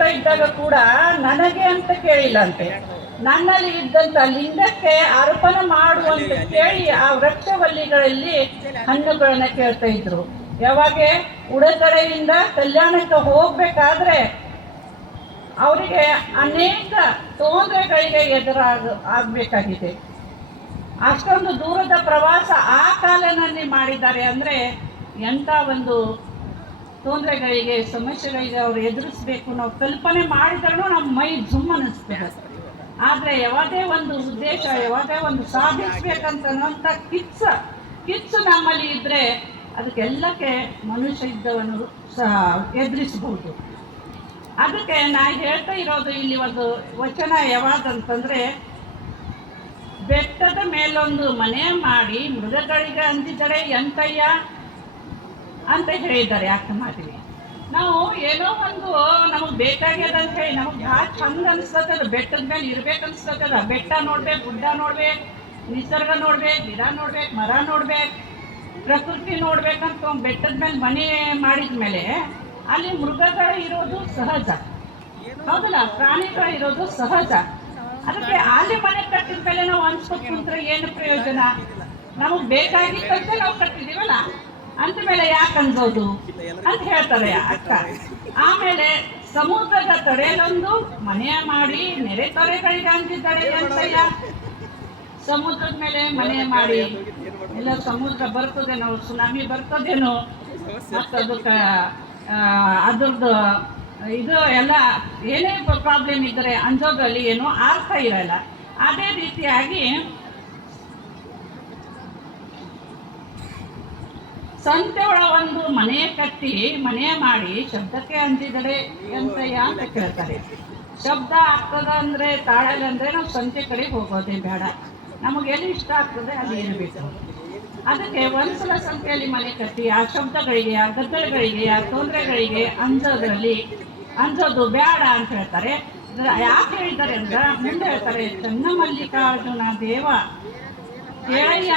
ಕೇಳ್ತಾ ಇದ್ದಾಗ ಕೂಡ ನನಗೆ ಅಂತ ಕೇಳಿಲ್ಲಂತೆ, ನನ್ನಲ್ಲಿ ಇದ್ದಂಥ ಲಿಂಗಕ್ಕೆ ಅರ್ಪಣೆ ಮಾಡುವಂತ ಕೇಳಿ ಆ ವೃಕ್ಷವಲ್ಲಿಗಳಲ್ಲಿ ಹಣ್ಣುಗಳನ್ನ ಕೇಳ್ತಾ ಇದ್ರು. ಯಾವಾಗ ಉಡುಗೊರೆಯಿಂದ ಕಲ್ಯಾಣಕ್ಕೆ ಹೋಗ್ಬೇಕಾದ್ರೆ ಅವರಿಗೆ ಅನೇಕ ತೊಂದರೆಗಳಿಗೆ ಆಗ್ಬೇಕಾಗಿದೆ. ಅಷ್ಟೊಂದು ದೂರದ ಪ್ರವಾಸ ಆ ಕಾಲದಲ್ಲಿ ಮಾಡಿದ್ದಾರೆ ಅಂದರೆ ಎಂಥ ಒಂದು ತೊಂದರೆಗಳಿಗೆ, ಸಮಸ್ಯೆಗಳಿಗೆ ಅವರು ಎದುರಿಸಬೇಕು ನಾವು ಕಲ್ಪನೆ ಮಾಡಿದ್ರೂ ನಮ್ಮ ಮೈ ಜುಮ್ ಅನ್ನಿಸ್ತದೆ. ಆದರೆ ಯಾವುದೇ ಒಂದು ಉದ್ದೇಶ, ಯಾವುದೇ ಒಂದು ಸಾಧಿಸ್ಬೇಕಂತ ಕಿಚ್ಚು ನಮ್ಮಲ್ಲಿ ಇದ್ದರೆ ಅದಕ್ಕೆಲ್ಲಕ್ಕೆ ಮನುಷ್ಯ ಯುದ್ಧವನ್ನು ಸಹ ಎದುರಿಸಬಹುದು. ಅದಕ್ಕೆ ನಾನು ಹೇಳ್ತಾ ಇರೋದು ಇಲ್ಲಿ ಒಂದು ವಚನ ಯಾವಾಗಂತಂದರೆ, ಬೆಟ್ಟದ ಮೇಲೊಂದು ಮನೆ ಮಾಡಿ ಮೃಗಗಳಿಗೆ ಅಂದಿದ್ದರೆ ಎಂತಯ್ಯ ಅಂತ ಹೇಳಿದ್ದಾರೆ ಅಕ್ಕ ಮಾತಿಗೆ. ನಾವು ಏನೋ ಒಂದು ನಮಗೆ ಬೇಕಾಗ್ಯದ ಅಂತ ಹೇಳಿ ನಮಗೆ ಭಾಳ ಚಂದ ಅನಿಸ್ತದ, ಬೆಟ್ಟದ ಮೇಲೆ ಇರ್ಬೇಕು ಅನಿಸ್ತದ. ಬೆಟ್ಟ ನೋಡ್ಬೇಕು, ಗುಡ್ಡ ನೋಡ್ಬೇಕು, ನಿಸರ್ಗ ನೋಡ್ಬೇಕು, ಗಿಡ ನೋಡ್ಬೇಕು, ಮರ ನೋಡ್ಬೇಕು, ಪ್ರಕೃತಿ ನೋಡ್ಬೇಕಂತ ಬೆಟ್ಟದ ಮೇಲೆ ಮನೆ ಮಾಡಿದ ಮೇಲೆ ಅಲ್ಲಿ ಮೃಗಗಳು ಇರೋದು ಸಹಜ, ಹೌದಲ್ಲ, ಪ್ರಾಣಿಗಳು ಇರೋದು ಸಹಜ. ಅದಕ್ಕೆ ಅಲ್ಲಿ ಮನೆ ಕಟ್ಟಿದ ಮೇಲೆ ನಾವು ಅನ್ಸ್ಕೊತ ಕುಂತ್ರೆ ಏನು ಪ್ರಯೋಜನ? ನಮಗೆ ಬೇಕಾಗಿತ್ತಂತೆ ನಾವು ಕಟ್ಟಿದೀವಲ್ಲ, ಅಂತ ಮೇಲೆ ಯಾಕೆ ಅನ್ಸೋದು ಅಂತ ಹೇಳ್ತಾರೆ ಅಕ್ಕ. ಆಮೇಲೆ ಸಮುದ್ರದ ತಡೆಯಲೊಂದು ಮನೆ ಮಾಡಿ ನೆರೆ ತೊರೆಗಳಿಗೆ ಅಂತಿದ್ದಾರೆ ಅಂತಯ್ಯ. ಸಮುದ್ರದ ಮೇಲೆ ಮನೆ ಮಾಡಿ ಎಲ್ಲ ಸಮುದ್ರ ಬರ್ತದೇನೋ, ಸುನಾಮಿ ಬರ್ತದೇನೋ, ಮತ್ತು ಅದಕ್ಕೆ ಅದ್ರದ್ದು ಇದು ಎಲ್ಲ ಏನೇ ಪ್ರಾಬ್ಲಮ್ ಇದ್ದರೆ ಅಂಜೋದ್ರಲ್ಲಿ ಏನೋ ಅರ್ಥ ಇರಲ್ಲ. ಅದೇ ರೀತಿಯಾಗಿ ಸಂತೆ ಒಳ ಒಂದು ಮನೆ ಕಟ್ಟಿ ಮನೆ ಮಾಡಿ ಶಬ್ದಕ್ಕೆ ಅಂತಿದರೆ ಎಂತಯ್ಯ ಅಂತ ಕೇಳ್ತಾರೆ. ಶಬ್ದ ಆಗ್ತದ ಅಂದರೆ ತಾಳಲ್ಲ ಅಂದರೆ ನಾವು ಸಂತೆ ಕಡೆ ಹೋಗೋದೇ ಬೇಡ, ನಮಗೆ ಎಲ್ಲಿ ಇಷ್ಟ ಆಗ್ತದೆ ಅಲ್ಲಿ ಇರಬೇಕು. ಅದಕ್ಕೆ ಒಂದ್ಸಲ ಸಂತೆಯಲ್ಲಿ ಮನೆ ಕಟ್ಟಿ ಆ ಶಬ್ದಗಳಿಗೆ, ಆ ಗದ್ದಲಗಳಿಗೆ, ಆ ತೊಂದರೆಗಳಿಗೆ ಅಂಜೋದು ಬೇಡ ಅಂತ ಹೇಳ್ತಾರೆ. ಯಾಕೆ ಹೇಳಿದ್ದಾರೆ ಅಂದ್ರೆ ಮುಂದೆ ಹೇಳ್ತಾರೆ, ಚನ್ನಮಲ್ಲಿಕಾರ್ಜುನ ದೇವ ಕೇಳಯ್ಯ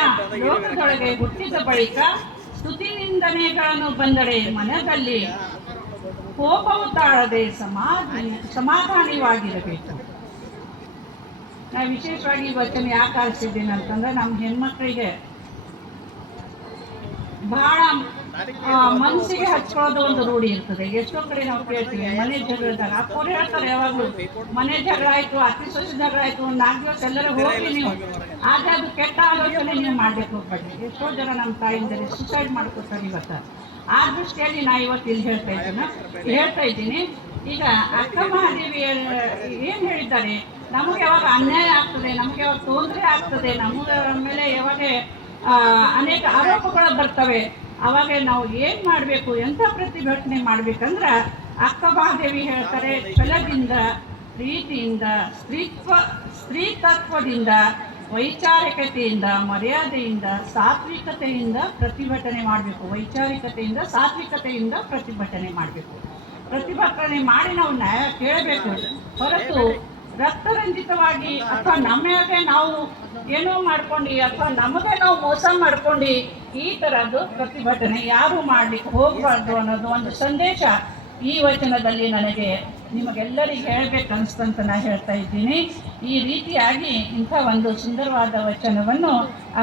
ಲೋಕದೊಳಗೆ ಹುಟ್ಟಿದ ಬಳಿಕ ಸ್ತುತಿ ನಿಂದನೆಗಳನ್ನು ಬಂದಡೆ ಮನದಲ್ಲಿ ಕೋಪವು ತಾಳದೆ ಸಮಾಧಾನವಾಗಿರಬೇಕು. ನಾನು ವಿಶೇಷವಾಗಿ ವಚನ ಯಾಕೆ ಆರಿಸಿದ್ದೀನಿ ಅಂತಂದ್ರೆ, ನಮ್ಮ ಹೆಣ್ಮಕ್ಳಿಗೆ ಬಹಳ ಮನಸ್ಸಿಗೆ ಹಚ್ಕೊಳ್ಳೋದು ಒಂದು ರೂಢಿ ಇರ್ತದೆ. ಎಷ್ಟೋ ಕಡೆ ನಾವು ಕೇಳ್ತೀವಿ ಮನೆ ಜಗಳದಾಗ ಅವ್ರು ಹೇಳ್ತಾರೆ, ಯಾವಾಗಲೂ ಮನೆ ಜಗಳ ಆಯ್ತು, ಅತಿ ಸೊಸೆ ಜಗಳ ಆಯ್ತು, ಒಂದು 4 ದಿವಸ ಎಲ್ಲರೂ ಹೋಗಿ ನೀವು, ಆದರೆ ಅದು ಕೆಟ್ಟ ಆಲೋಚನೆ ನೀವು ಮಾಡ್ಲಿಕ್ಕೆ ಹೋಗ್ಬೇಡಿ. ಎಷ್ಟೋ ಜನ ನಮ್ಮ ತಾಯಿಂದರೆ ಸುಸೈಡ್ ಮಾಡ್ಕೊತಾರೆ ಇವತ್ತು. ಆ ದೃಷ್ಟಿಯಲ್ಲಿ ನಾ ಇವತ್ತು ಇಲ್ಲಿ ಹೇಳ್ತಾ ಇದ್ದೀನಿ. ಈಗ ಅಕ್ಕ ಮಹಾದೇವಿ ಏನು ಹೇಳಿದ್ದಾರೆ, ನಮಗೆ ಯಾವಾಗ ಅನ್ಯಾಯ ಆಗ್ತದೆ, ನಮಗೆ ಯಾವಾಗ ತೊಂದರೆ ಆಗ್ತದೆ, ನಮಗೆ ಮೇಲೆ ಯಾವಾಗ ಅನೇಕ ಆರೋಪಗಳು ಬರ್ತವೆ, ಅವಾಗ ನಾವು ಏನು ಮಾಡಬೇಕು, ಎಂಥ ಪ್ರತಿಭಟನೆ ಮಾಡ್ಬೇಕಂದ್ರೆ ಅಕ್ಕ ಮಹಾದೇವಿ ಹೇಳ್ತಾರೆ, ಛಲದಿಂದ, ಪ್ರೀತಿಯಿಂದ, ಸ್ತ್ರೀತತ್ವದಿಂದ, ವೈಚಾರಿಕತೆಯಿಂದ, ಮರ್ಯಾದೆಯಿಂದ, ಸಾತ್ವಿಕತೆಯಿಂದ ಪ್ರತಿಭಟನೆ ಮಾಡಬೇಕು. ವೈಚಾರಿಕತೆಯಿಂದ, ಸಾತ್ವಿಕತೆಯಿಂದ ಪ್ರತಿಭಟನೆ ಮಾಡಬೇಕು. ಪ್ರತಿಭಟನೆ ಮಾಡಿ ನಾವು ನ್ಯಾಯ ಕೇಳಬೇಕು ಹೊರತು ರಕ್ತರಂಜಿತವಾಗಿ ಅಥವಾ ನಮಗೆ ನಾವು ಏನೋ ಮಾಡ್ಕೊಂಡು ಅಥವಾ ನಮಗೆ ನಾವು ಮೋಸ ಮಾಡ್ಕೊಂಡು ಈ ಥರದ್ದು ಪ್ರತಿಭಟನೆ ಯಾರು ಮಾಡಲಿಕ್ಕೆ ಹೋಗಬಾರ್ದು ಅನ್ನೋದು ಒಂದು ಸಂದೇಶ ಈ ವಚನದಲ್ಲಿ ನನಗೆ ನಿಮಗೆಲ್ಲರಿಗೆ ಹೇಳಬೇಕನ್ನಿಸ್ತಂತ ನಾನು ಹೇಳ್ತಾ ಇದ್ದೀನಿ. ಈ ರೀತಿಯಾಗಿ ಇಂಥ ಒಂದು ಸುಂದರವಾದ ವಚನವನ್ನು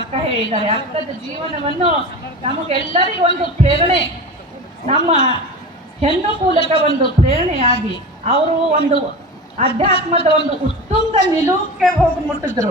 ಅಕ್ಕ ಹೇಳಿದ್ದಾರೆ. ಅಕ್ಕದ ಜೀವನವನ್ನು ನಮಗೆಲ್ಲರಿಗೂ ಒಂದು ಪ್ರೇರಣೆ, ನಮ್ಮ ಹೆಣ್ಣು ಮೂಲಕ ಒಂದು ಪ್ರೇರಣೆಯಾಗಿ ಅವರು ಒಂದು ಅಧ್ಯಾತ್ಮದ ಒಂದು ಉತ್ತುಂಗ ನಿಲುವಕ್ಕೆ ಹೋಗಿ ಮುಟ್ಟಿದ್ರು.